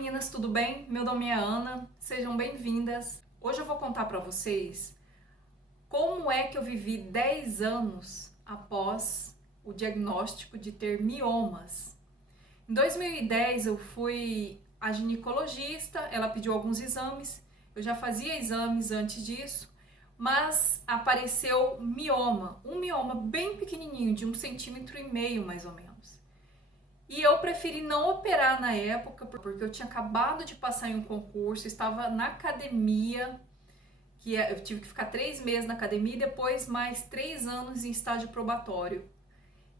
meninas, tudo bem? Meu nome é Ana, sejam bem-vindas. Hoje eu vou contar para vocês como é que eu vivi 10 anos após o diagnóstico de ter miomas. Em 2010 eu fui à ginecologista, ela pediu alguns exames, eu já fazia exames antes disso, mas apareceu mioma, um mioma bem pequenininho, de 1,5 cm mais ou menos. E eu preferi não operar na época, porque eu tinha acabado de passar em um concurso, estava na academia, eu tive que ficar 3 meses na academia e depois mais 3 anos em estágio probatório.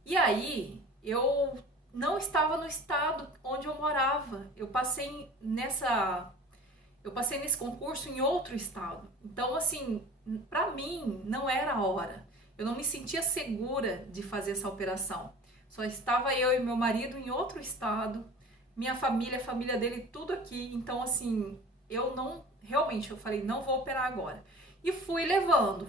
E aí, eu não estava no estado onde eu morava. Eu passei nesse concurso em outro estado. Então, assim, para mim não era a hora. Eu não me sentia segura de fazer essa operação. Só estava eu e meu marido em outro estado, minha família, a família dele, tudo aqui. Então, assim, eu falei, não vou operar agora. E fui levando,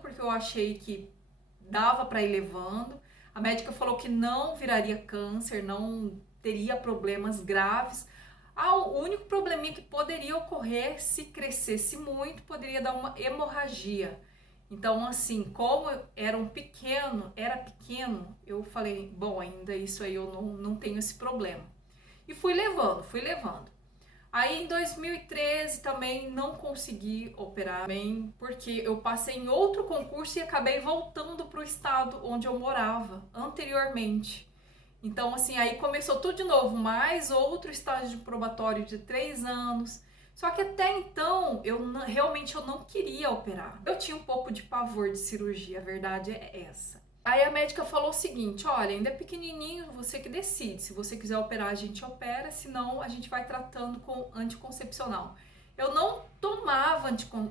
porque eu achei que dava para ir levando. A médica falou que não viraria câncer, não teria problemas graves. O único probleminha que poderia ocorrer, se crescesse muito, poderia dar uma hemorragia. Então, assim, como era pequeno, eu falei, bom, ainda isso aí eu não tenho esse problema. E fui levando. Aí em 2013 também não consegui operar bem, porque eu passei em outro concurso e acabei voltando para o estado onde eu morava anteriormente. Então, assim, aí começou tudo de novo, mais outro estágio de probatório de 3 anos. Só que até então, realmente eu não queria operar. Eu tinha um pouco de pavor de cirurgia, a verdade é essa. Aí a médica falou o seguinte, olha, ainda é pequenininho, você que decide. Se você quiser operar, a gente opera, senão a gente vai tratando com anticoncepcional. Eu não tomava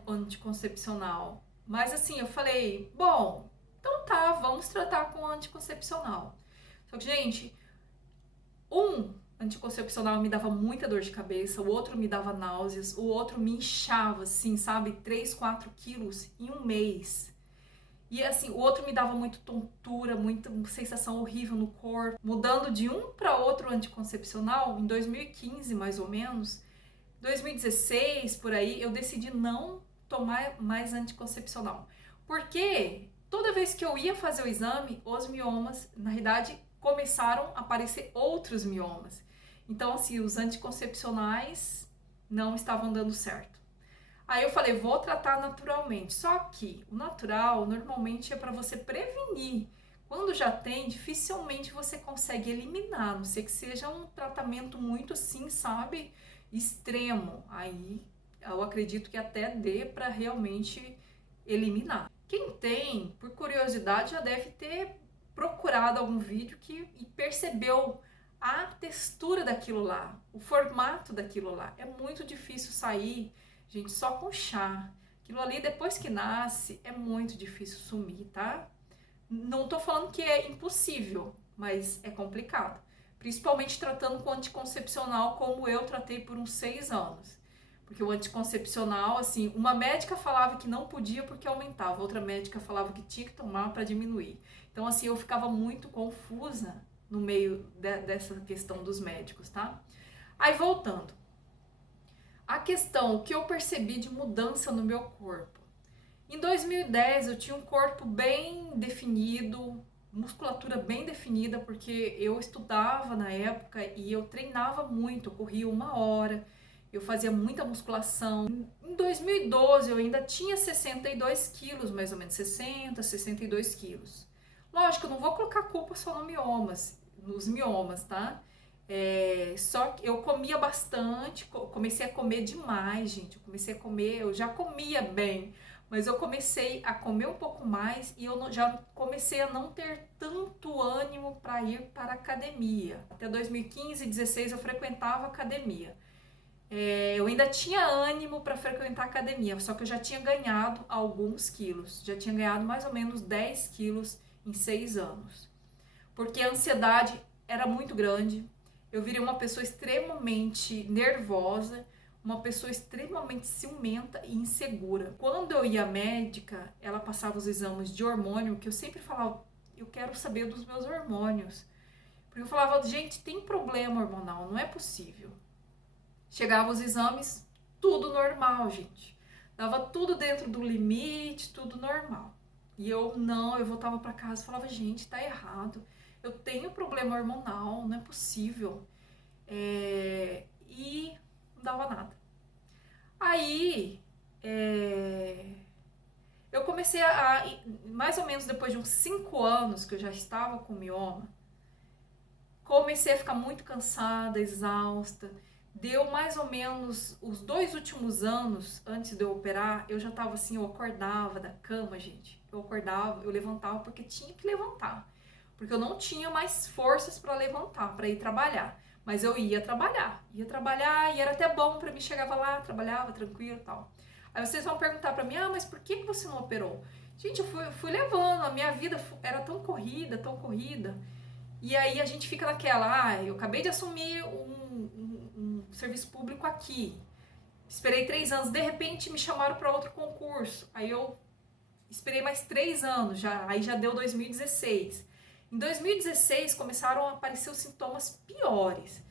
anticoncepcional, mas assim, eu falei, bom, então tá, vamos tratar com anticoncepcional. Só que, gente, um anticoncepcional me dava muita dor de cabeça, o outro me dava náuseas, o outro me inchava, assim, sabe, 3, 4 quilos em um mês. E assim, o outro me dava muito tontura, muita sensação horrível no corpo. Mudando de um para outro anticoncepcional, em 2015 mais ou menos, 2016 por aí, eu decidi não tomar mais anticoncepcional. Porque toda vez que eu ia fazer o exame, os miomas, na realidade, começaram a aparecer outros miomas. Então, assim, os anticoncepcionais não estavam dando certo. Aí eu falei, vou tratar naturalmente. Só que o natural normalmente é para você prevenir. Quando já tem, dificilmente você consegue eliminar, a não ser que seja um tratamento muito assim, sabe, extremo. Aí eu acredito que até dê para realmente eliminar. Quem tem, por curiosidade, já deve ter procurado algum vídeo e percebeu a textura daquilo lá, o formato daquilo lá. É muito difícil sair, gente, só com chá. Aquilo ali, depois que nasce, é muito difícil sumir, tá? Não tô falando que é impossível, mas é complicado. Principalmente tratando com anticoncepcional, como eu tratei por uns 6 anos. Porque o anticoncepcional, assim, uma médica falava que não podia porque aumentava, outra médica falava que tinha que tomar para diminuir. Então, assim, eu ficava muito confusa no meio dessa questão dos médicos, tá? Aí, voltando. A questão, o que eu percebi de mudança no meu corpo. Em 2010, eu tinha um corpo bem definido, musculatura bem definida, porque eu estudava na época e eu treinava muito, eu corria 1 hora, eu fazia muita musculação. Em 2012 eu ainda tinha 62 quilos, mais ou menos, 60, 62 quilos. Lógico, eu não vou colocar culpa só nos miomas, tá? Só que eu comia bastante, comecei a comer demais, gente. Eu já comia bem, mas eu comecei a comer um pouco mais e já comecei a não ter tanto ânimo para ir para a academia. Até 2015, 16 eu frequentava academia. Eu ainda tinha ânimo para frequentar a academia, só que eu já tinha ganhado alguns quilos. Já tinha ganhado mais ou menos 10 quilos em 6 anos. Porque a ansiedade era muito grande. Eu virei uma pessoa extremamente nervosa, uma pessoa extremamente ciumenta e insegura. Quando eu ia à médica, ela passava os exames de hormônio, que eu sempre falava, eu quero saber dos meus hormônios. Porque eu falava, gente, tem problema hormonal, não é possível. Chegava os exames, tudo normal, gente. Dava tudo dentro do limite, tudo normal. E eu não, eu voltava para casa e falava, gente, tá errado. Eu tenho problema hormonal, não é possível. E não dava nada. Aí, eu comecei mais ou menos depois de uns 5 anos que eu já estava com mioma, comecei a ficar muito cansada, exausta. Deu mais ou menos os 2 últimos anos antes de eu operar, eu já tava assim, eu acordava da cama, gente. Eu acordava, eu levantava porque tinha que levantar. Porque eu não tinha mais forças para levantar, para ir trabalhar. Mas eu ia trabalhar e era até bom para mim. Chegava lá, trabalhava tranquilo e tal. Aí vocês vão perguntar para mim, mas por que você não operou? Gente, eu fui levando, a minha vida era tão corrida, tão corrida. E aí a gente fica naquela, eu acabei de assumir um serviço público aqui, esperei 3 anos, de repente me chamaram para outro concurso, aí eu esperei mais 3 anos, aí já deu 2016. Em 2016 começaram a aparecer os sintomas piores,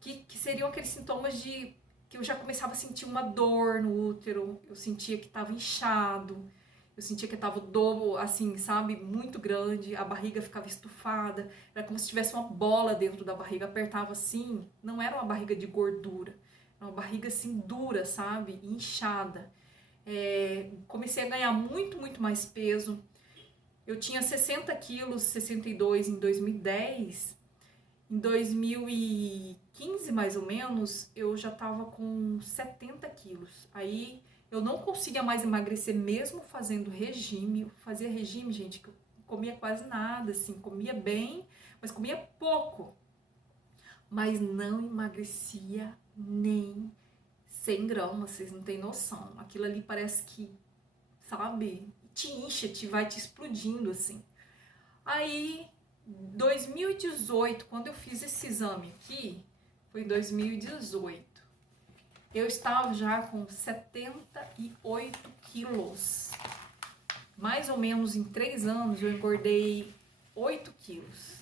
que seriam aqueles sintomas de que eu já começava a sentir uma dor no útero, eu sentia que estava inchado, eu sentia que estava o dobro, assim, sabe, muito grande, a barriga ficava estufada, era como se tivesse uma bola dentro da barriga, apertava assim, não era uma barriga de gordura, era uma barriga assim dura, sabe, inchada. Comecei a ganhar muito, muito mais peso. Eu tinha 60 quilos, 62 em 2010. Em 2015, mais ou menos, eu já estava com 70 quilos. Aí eu não conseguia mais emagrecer mesmo fazendo regime. Eu fazia regime, gente, que eu comia quase nada, assim, comia bem, mas comia pouco. Mas não emagrecia nem 100 gramas, vocês não têm noção. Aquilo ali parece que, sabe, te incha, vai te explodindo, assim. Aí, 2018, quando eu fiz esse exame aqui, foi em 2018, eu estava já com 78 quilos. Mais ou menos em 3 anos eu engordei 8 quilos,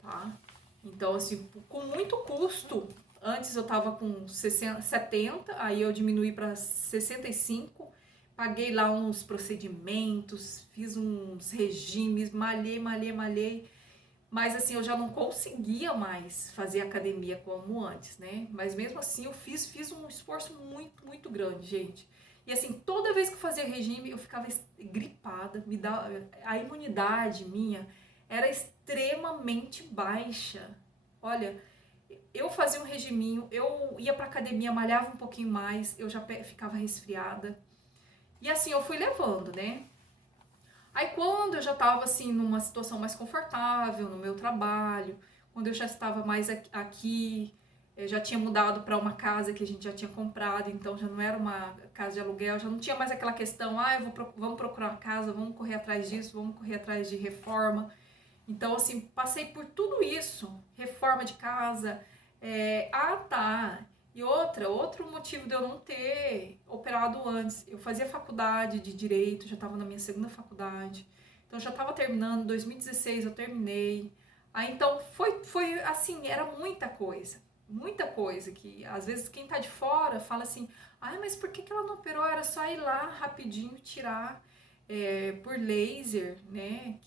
tá? Então, assim, com muito custo, antes eu tava com 70, aí eu diminuí para 65, paguei lá uns procedimentos, fiz uns regimes, malhei, mas assim, eu já não conseguia mais fazer academia como antes, né? Mas mesmo assim, eu fiz um esforço muito, muito grande, gente. E assim, toda vez que eu fazia regime, eu ficava gripada, a imunidade minha era extremamente baixa. Olha, eu fazia um regiminho, eu ia pra academia, malhava um pouquinho mais, eu já ficava resfriada. E assim, eu fui levando, né? Aí quando eu já estava assim numa situação mais confortável no meu trabalho, quando eu já estava mais aqui, já tinha mudado para uma casa que a gente já tinha comprado, então já não era uma casa de aluguel, já não tinha mais aquela questão, vamos procurar uma casa, vamos correr atrás disso, vamos correr atrás de reforma. Então assim, passei por tudo isso, reforma de casa, tá. E outro motivo de eu não ter operado antes, eu fazia faculdade de Direito, já estava na minha segunda faculdade, então já estava terminando, em 2016 eu terminei, aí então foi assim, era muita coisa, que às vezes quem tá de fora fala assim, mas por que ela não operou? Era só ir lá rapidinho tirar por laser, né,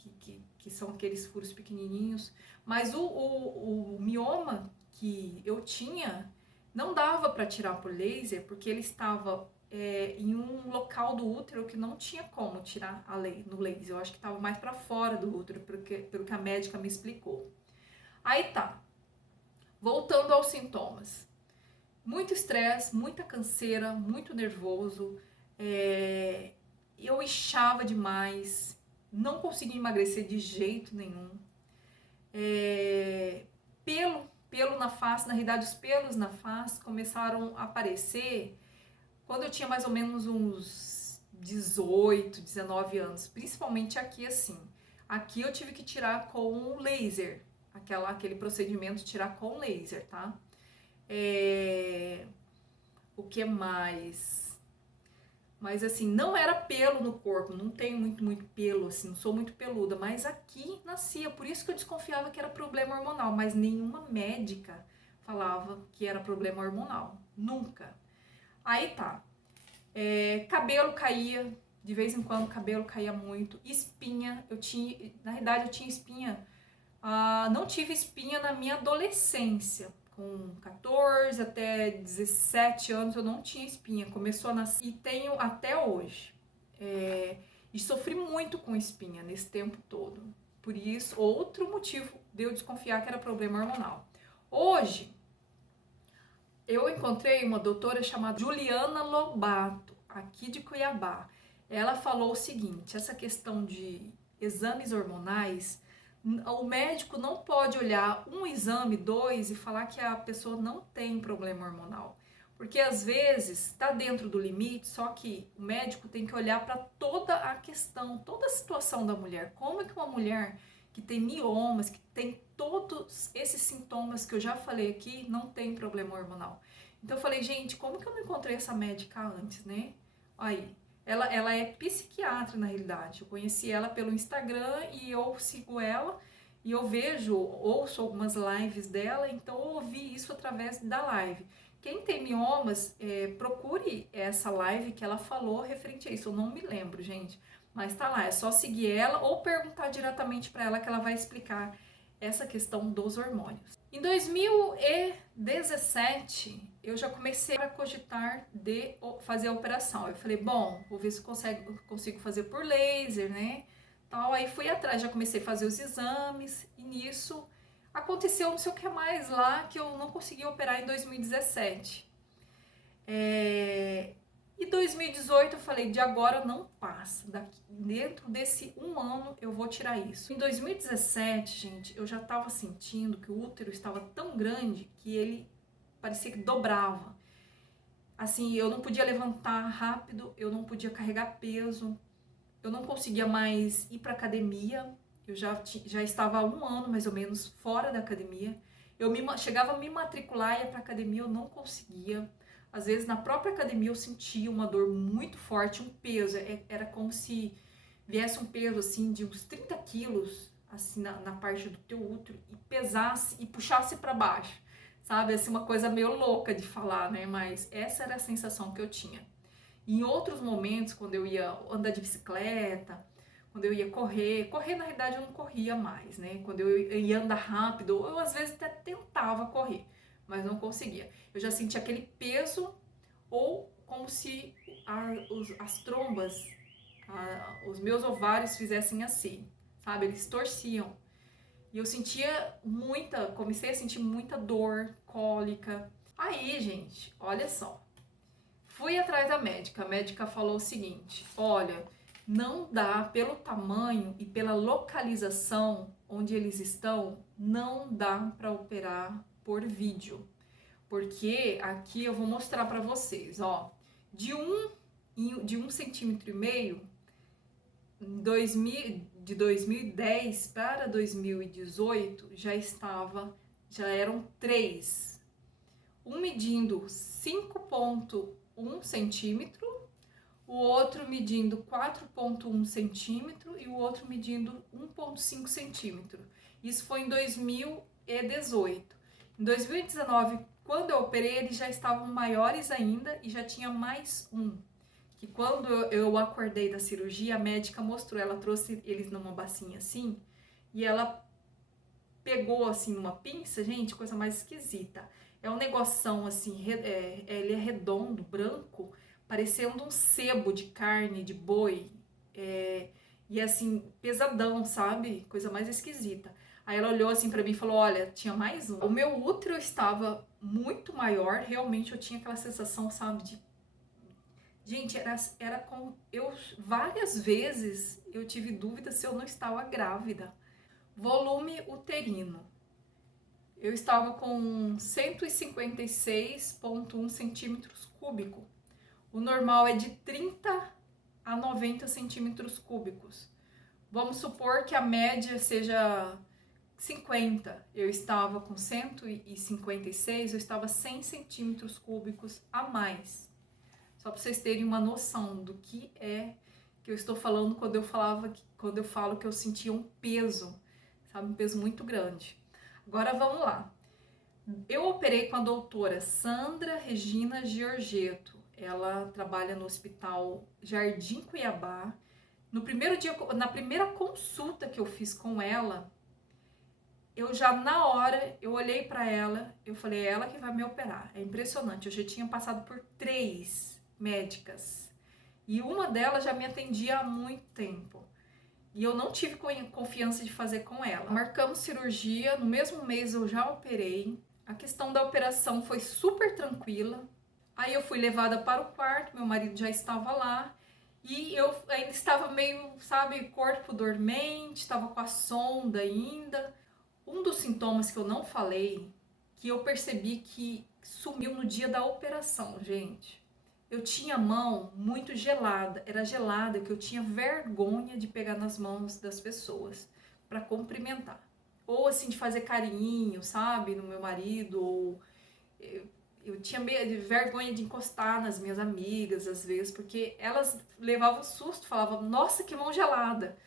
que são aqueles furos pequenininhos, mas o mioma que eu tinha, não dava para tirar por laser, porque ele estava em um local do útero que não tinha como tirar no laser. Eu acho que estava mais para fora do útero, pelo que a médica me explicou. Aí tá, voltando aos sintomas. Muito estresse, muita canseira, muito nervoso, eu inchava demais, não conseguia emagrecer de jeito nenhum. Pelo na face, na realidade os pelos na face começaram a aparecer quando eu tinha mais ou menos uns 18, 19 anos, principalmente aqui assim. Aqui eu tive que tirar com laser, aquele procedimento de tirar com laser, tá? O que mais? Mas assim, não era pelo no corpo, não tenho muito pelo, assim, não sou muito peluda, mas aqui nascia, por isso que eu desconfiava que era problema hormonal, mas nenhuma médica falava que era problema hormonal. Nunca. Aí tá. Cabelo caía, de vez em quando cabelo caía muito. Espinha, na realidade eu tinha espinha. Não tive espinha na minha adolescência. Com 14 até 17 anos eu não tinha espinha. Começou a nascer e tenho até hoje. E sofri muito com espinha nesse tempo todo. Por isso, outro motivo de eu desconfiar que era problema hormonal. Hoje, eu encontrei uma doutora chamada Juliana Lobato, aqui de Cuiabá. Ela falou o seguinte, essa questão de exames hormonais, o médico não pode olhar um exame, dois, e falar que a pessoa não tem problema hormonal. Porque às vezes está dentro do limite, só que o médico tem que olhar para toda a questão, toda a situação da mulher. Como é que uma mulher que tem miomas, que tem todos esses sintomas que eu já falei aqui, não tem problema hormonal? Então eu falei, gente, como que eu não encontrei essa médica antes, né? Aí, ela é psiquiatra na realidade. Eu conheci ela pelo Instagram e eu sigo ela e eu ouço algumas lives dela, então eu ouvi isso através da live. Quem tem miomas, procure essa live que ela falou referente a isso. Eu não me lembro, gente, mas tá lá. É só seguir ela ou perguntar diretamente para ela que ela vai explicar essa questão dos hormônios. Em 2017, eu já comecei a cogitar de fazer a operação. Eu falei, bom, vou ver se consigo fazer por laser, né? Tal. Aí fui atrás, já comecei a fazer os exames e nisso aconteceu não sei o que mais lá que eu não consegui operar em 2017. E 2018 eu falei, de agora não passa, dentro desse um ano eu vou tirar isso. Em 2017, gente, eu já estava sentindo que o útero estava tão grande que ele parecia que dobrava. Assim, eu não podia levantar rápido, eu não podia carregar peso, eu não conseguia mais ir para academia. Eu já estava há um ano, mais ou menos, fora da academia. Eu chegava a me matricular e ia para academia, eu não conseguia. Às vezes, na própria academia, eu sentia uma dor muito forte, um peso. Era como se viesse um peso, assim, de uns 30 quilos, assim, na parte do teu útero, e pesasse e puxasse para baixo. Sabe? Assim, uma coisa meio louca de falar, né? Mas essa era a sensação que eu tinha. E em outros momentos, quando eu ia andar de bicicleta, quando eu ia correr na realidade eu não corria mais, né? Quando eu ia andar rápido, eu às vezes até tentava correr, mas não conseguia. Eu já sentia aquele peso ou como se as trombas, os meus ovários fizessem assim, sabe? Eles torciam. E eu comecei a sentir muita dor, cólica. Aí, gente, olha só. Fui atrás da médica. A médica falou o seguinte: olha, não dá, pelo tamanho e pela localização onde eles estão, não dá para operar por vídeo. Porque aqui eu vou mostrar para vocês, ó, de 1,5 centímetro, de 2010 para 2018 já eram 3. Um medindo 5,1 centímetro, o outro medindo 4,1 centímetro e o outro medindo 1,5 centímetro. Isso foi em 2018. Em 2019, quando eu operei, eles já estavam maiores ainda e já tinha mais um. Que quando eu acordei da cirurgia, a médica mostrou, ela trouxe eles numa bacinha assim, e ela pegou assim numa pinça, gente, coisa mais esquisita. É um negoção assim, ele é redondo, branco, parecendo um sebo de carne de boi, e assim, pesadão, sabe? Coisa mais esquisita. Aí ela olhou assim pra mim e falou, olha, tinha mais um. O meu útero estava muito maior, realmente eu tinha aquela sensação, sabe, de... Gente, era como... várias vezes eu tive dúvida se eu não estava grávida. Volume uterino. Eu estava com 156,1 centímetros cúbicos. O normal é de 30 a 90 centímetros cúbicos. Vamos supor que a média seja 50. Eu estava com 156, eu estava 100 centímetros cúbicos a mais. Só para vocês terem uma noção do que é que eu estou falando quando eu falo que eu sentia um peso, sabe? Um peso muito grande. Agora vamos lá. Eu operei com a doutora Sandra Regina Giorgetto. Ela trabalha no Hospital Jardim Cuiabá. No primeiro dia, na primeira consulta que eu fiz com ela, eu já na hora, eu olhei para ela, eu falei, é ela que vai me operar. É impressionante, eu já tinha passado por 3 médicas. E uma delas já me atendia há muito tempo. E eu não tive confiança de fazer com ela. Marcamos cirurgia, no mesmo mês eu já operei. A questão da operação foi super tranquila. Aí eu fui levada para o quarto, meu marido já estava lá. E eu ainda estava meio, sabe, corpo dormente, estava com a sonda ainda. Um dos sintomas que eu não falei, que eu percebi que sumiu no dia da operação, gente. Eu tinha a mão muito gelada, era gelada que eu tinha vergonha de pegar nas mãos das pessoas para cumprimentar. Ou assim, de fazer carinho, sabe, no meu marido, ou eu tinha vergonha de encostar nas minhas amigas, às vezes, porque elas levavam susto, falavam, nossa, que mão gelada.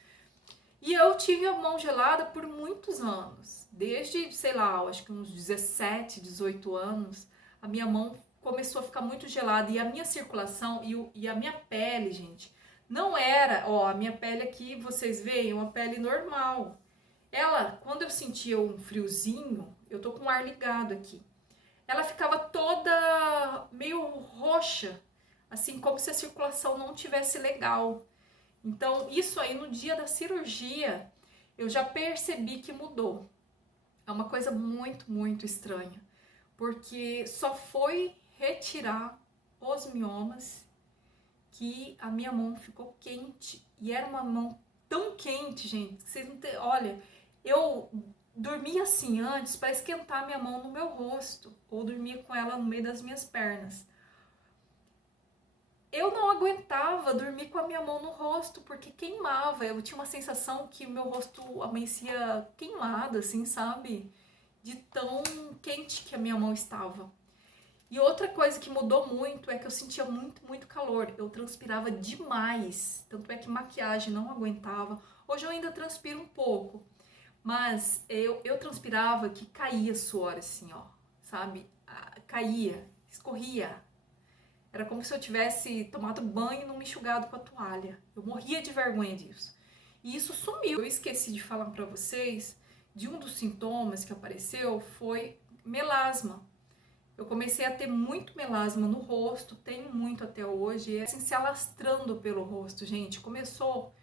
E eu tive a mão gelada por muitos anos, desde, sei lá, acho que uns 17, 18 anos, a minha mão começou a ficar muito gelada e a minha circulação e a minha pele, gente, não era, ó, a minha pele aqui, vocês veem, é uma pele normal. Ela, quando eu sentia um friozinho, eu tô com o ar ligado aqui, ela ficava toda meio roxa, assim, como se a circulação não tivesse legal. Então, isso aí no dia da cirurgia, eu já percebi que mudou. É uma coisa muito, muito estranha, porque só foi retirar os miomas que a minha mão ficou quente. E era uma mão tão quente, gente, que vocês não tem. Olha, eu dormia assim antes para esquentar minha mão no meu rosto, ou dormia com ela no meio das minhas pernas. Eu não aguentava dormir com a minha mão no rosto, porque queimava. Eu tinha uma sensação que o meu rosto amanhecia queimado, assim, sabe? De tão quente que a minha mão estava. E outra coisa que mudou muito é que eu sentia muito, muito calor. Eu transpirava demais. Tanto é que maquiagem não aguentava. Hoje eu ainda transpiro um pouco. Mas eu transpirava que caía suor, assim, ó. Sabe? Caía, escorria. Era como se eu tivesse tomado banho e não me enxugado com a toalha. Eu morria de vergonha disso. E isso sumiu. Eu esqueci de falar para vocês de um dos sintomas que apareceu foi melasma. Eu comecei a ter muito melasma no rosto, tenho muito até hoje, assim, se alastrando pelo rosto, gente. Começou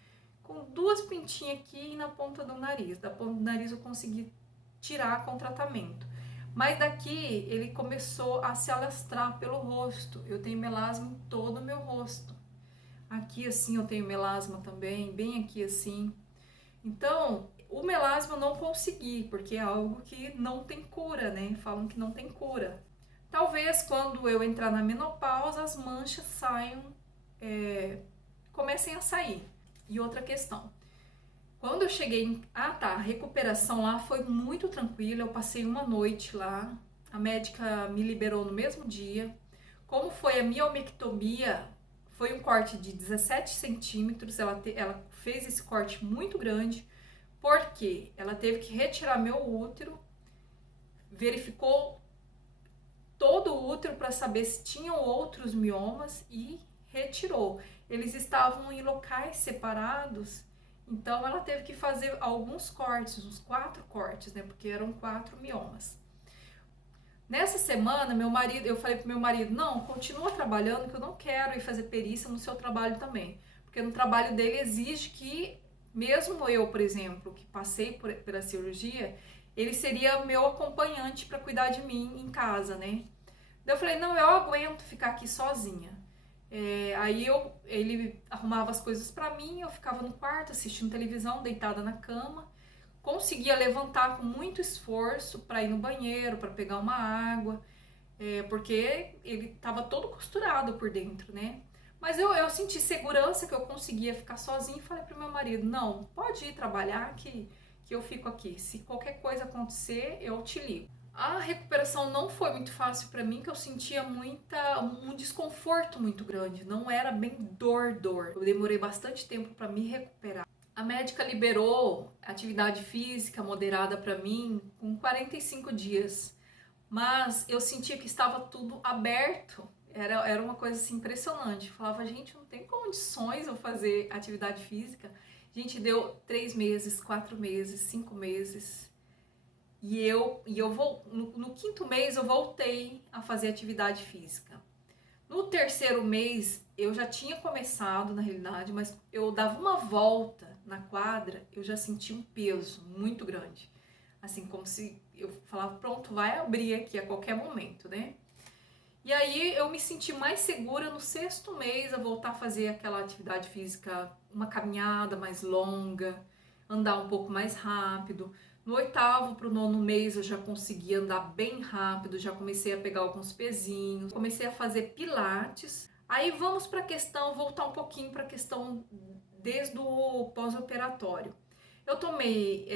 com 2 pintinhas aqui e na ponta do nariz. Da ponta do nariz eu consegui tirar com tratamento. Mas daqui ele começou a se alastrar pelo rosto. Eu tenho melasma em todo o meu rosto. Aqui assim eu tenho melasma também, bem aqui assim. Então, o melasma eu não consegui, porque é algo que não tem cura, né? Falam que não tem cura. Talvez quando eu entrar na menopausa, as manchas saiam, comecem a sair. E outra questão. Quando eu cheguei a recuperação lá foi muito tranquila, eu passei uma noite lá, a médica me liberou no mesmo dia. Como foi a miomectomia, foi um corte de 17 centímetros, ela fez esse corte muito grande, porque ela teve que retirar meu útero, verificou todo o útero para saber se tinham outros miomas e retirou. Eles estavam em locais separados. Então ela teve que fazer alguns cortes, uns 4 cortes, né? Porque eram 4 miomas. Nessa semana, eu falei pro meu marido, não, continua trabalhando, que eu não quero ir fazer perícia no seu trabalho também. Porque no trabalho dele exige que, mesmo eu, por exemplo, que passei pela cirurgia, ele seria meu acompanhante para cuidar de mim em casa, né? Daí eu falei, não, eu aguento ficar aqui sozinha. Aí ele arrumava as coisas pra mim, eu ficava no quarto assistindo televisão, deitada na cama, conseguia levantar com muito esforço para ir no banheiro, para pegar uma água, porque ele estava todo costurado por dentro, né? Mas eu senti segurança que eu conseguia ficar sozinha e falei pro meu marido, não, pode ir trabalhar que eu fico aqui, se qualquer coisa acontecer, eu te ligo. A recuperação não foi muito fácil para mim, que eu sentia um desconforto muito grande, não era bem dor. Eu demorei bastante tempo para me recuperar. A médica liberou atividade física moderada para mim com 45 dias, mas eu sentia que estava tudo aberto. Era uma coisa assim impressionante. Eu falava, gente, não tem condições eu fazer atividade física. Gente, deu 3 meses, 4 meses, 5 meses. No quinto mês eu voltei a fazer atividade física. No terceiro mês eu já tinha começado, na realidade, mas eu dava uma volta na quadra, eu já sentia um peso muito grande. Assim, como se eu falava, pronto, vai abrir aqui a qualquer momento, né? E aí eu me senti mais segura no sexto mês a voltar a fazer aquela atividade física, uma caminhada mais longa, andar um pouco mais rápido. No oitavo para o nono mês eu já consegui andar bem rápido, já comecei a pegar alguns pezinhos, comecei a fazer pilates. Aí vamos para a questão, voltar um pouquinho para a questão desde o pós-operatório. Eu tomei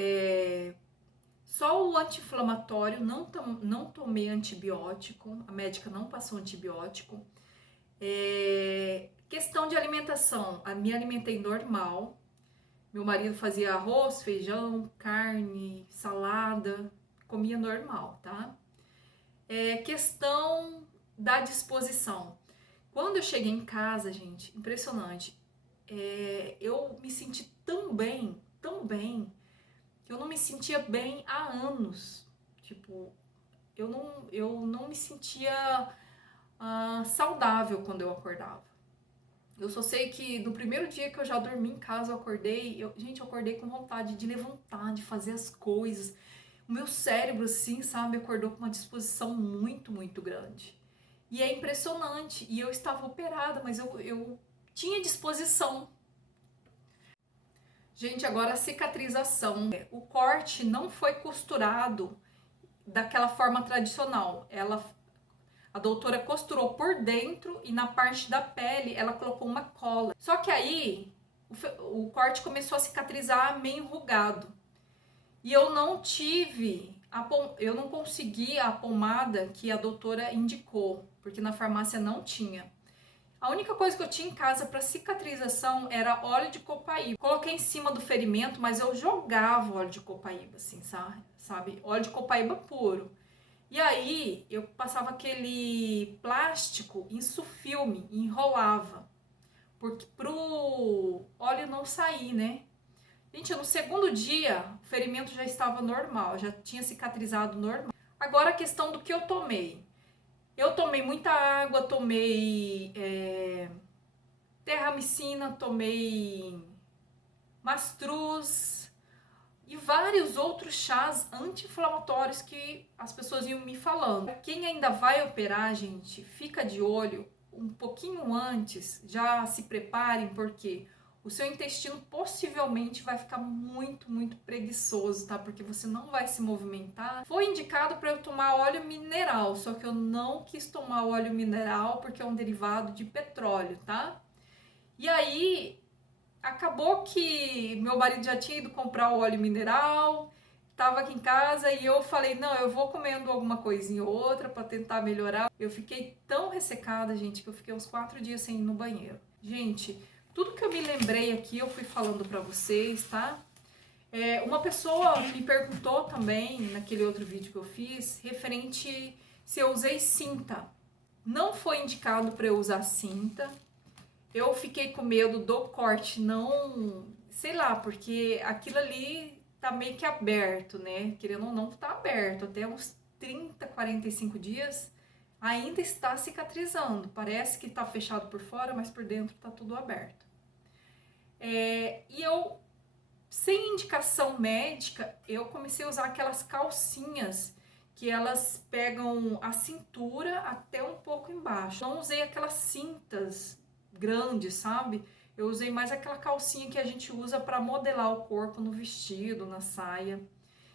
só o anti-inflamatório, não tomei antibiótico, a médica não passou antibiótico. Questão de alimentação, me alimentei normal. Meu marido fazia arroz, feijão, carne, salada, comia normal, tá? Questão da disposição. Quando eu cheguei em casa, gente, impressionante, eu me senti tão bem, que eu não me sentia bem há anos. Tipo, eu não me sentia saudável quando eu acordava. Eu só sei que no primeiro dia que eu já dormi em casa, eu acordei, eu acordei com vontade de levantar, de fazer as coisas. O meu cérebro, assim, sabe, acordou com uma disposição muito, muito grande. E é impressionante. E eu estava operada, mas eu tinha disposição. Gente, agora a cicatrização. O corte não foi costurado daquela forma tradicional. A doutora costurou por dentro e na parte da pele ela colocou uma cola. Só que aí o corte começou a cicatrizar meio enrugado. E eu não consegui a pomada que a doutora indicou, porque na farmácia não tinha. A única coisa que eu tinha em casa para cicatrização era óleo de copaíba. Coloquei em cima do ferimento, mas eu jogava óleo de copaíba, assim, sabe? Óleo de copaíba puro. E aí eu passava aquele plástico em sulfilme e enrolava, porque pro óleo não sair, né? Gente, no segundo dia o ferimento já estava normal, já tinha cicatrizado normal. Agora a questão do que eu tomei. Eu tomei muita água, tomei terramicina, tomei mastruz e vários outros chás anti-inflamatórios que as pessoas iam me falando. Quem ainda vai operar, gente, fica de olho um pouquinho antes, já se preparem, porque o seu intestino possivelmente vai ficar muito, muito preguiçoso, tá? Porque você não vai se movimentar. Foi indicado para eu tomar óleo mineral, só que eu não quis tomar óleo mineral porque é um derivado de petróleo, tá? E aí, acabou que meu marido já tinha ido comprar o óleo mineral, tava aqui em casa e eu falei, não, eu vou comendo alguma coisinha ou outra para tentar melhorar. Eu fiquei tão ressecada, gente, que eu fiquei uns 4 dias sem ir no banheiro. Gente, tudo que eu me lembrei aqui eu fui falando para vocês, tá? Uma pessoa me perguntou também, naquele outro vídeo que eu fiz, referente se eu usei cinta. Não foi indicado para eu usar cinta. Eu fiquei com medo do corte, não, sei lá, porque aquilo ali tá meio que aberto, né? Querendo ou não, tá aberto. Até uns 30, 45 dias ainda está cicatrizando. Parece que tá fechado por fora, mas por dentro tá tudo aberto. E eu, sem indicação médica, eu comecei a usar aquelas calcinhas que elas pegam a cintura até um pouco embaixo. Não usei aquelas cintas grande, sabe? Eu usei mais aquela calcinha que a gente usa para modelar o corpo no vestido, na saia.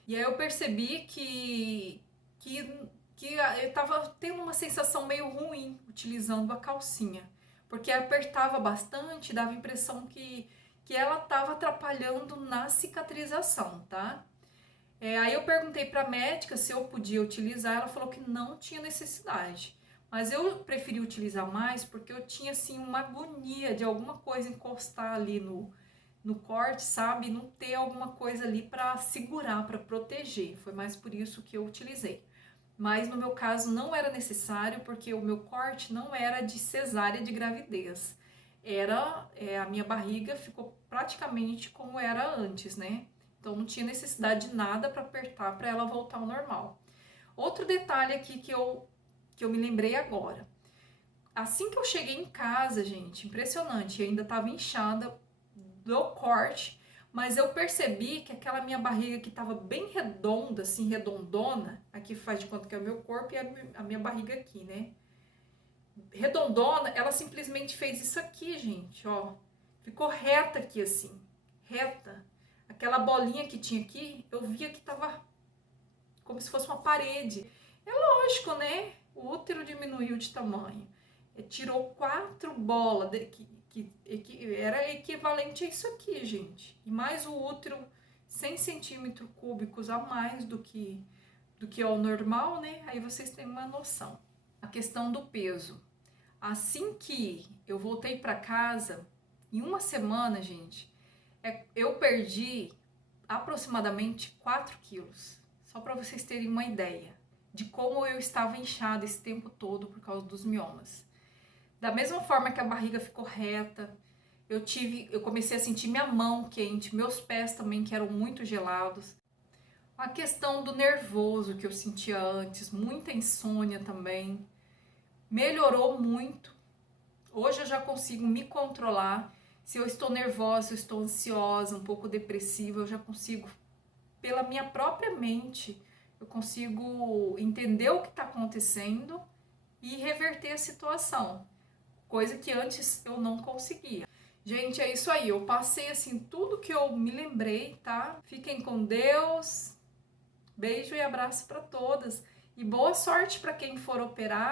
E aí eu percebi que eu tava tendo uma sensação meio ruim utilizando a calcinha, porque apertava bastante, dava a impressão que ela tava atrapalhando na cicatrização, tá? Aí eu perguntei para a médica se eu podia utilizar, ela falou que não tinha necessidade. Mas eu preferi utilizar mais porque eu tinha, assim, uma agonia de alguma coisa encostar ali no corte, sabe? Não ter alguma coisa ali para segurar, para proteger. Foi mais por isso que eu utilizei. mas no meu caso não era necessário, porque o meu corte não era de cesárea de gravidez. A minha barriga ficou praticamente como era antes, né? Então não tinha necessidade de nada para apertar para ela voltar ao normal. Outro detalhe aqui que eu me lembrei agora. Assim que eu cheguei em casa, gente, impressionante, eu ainda estava inchada do corte, mas eu percebi que aquela minha barriga que estava bem redonda, assim, redondona, aqui faz de conta que é o meu corpo e a minha barriga aqui, né? Redondona, ela simplesmente fez isso aqui, gente, ó. Ficou reta aqui, assim, reta. Aquela bolinha que tinha aqui, eu via que tava como se fosse uma parede. É lógico, né? O útero diminuiu de tamanho. Tirou 4 bolas, que era equivalente a isso aqui, gente. E mais o útero 100 centímetros cúbicos a mais do que é o normal, né? Aí vocês têm uma noção. A questão do peso. Assim que eu voltei para casa, em uma semana, gente, eu perdi aproximadamente 4 quilos. Só para vocês terem uma ideia de como eu estava inchada esse tempo todo por causa dos miomas. Da mesma forma que a barriga ficou reta, eu comecei a sentir minha mão quente, meus pés também que eram muito gelados. A questão do nervoso que eu sentia antes, muita insônia também, melhorou muito. Hoje eu já consigo me controlar. Se eu estou nervosa, se eu estou ansiosa, um pouco depressiva, eu já consigo, pela minha própria mente, eu consigo entender o que está acontecendo e reverter a situação. Coisa que antes eu não conseguia. Gente, é isso aí. Eu passei assim tudo que eu me lembrei, tá? Fiquem com Deus. Beijo e abraço para todas. E boa sorte para quem for operar.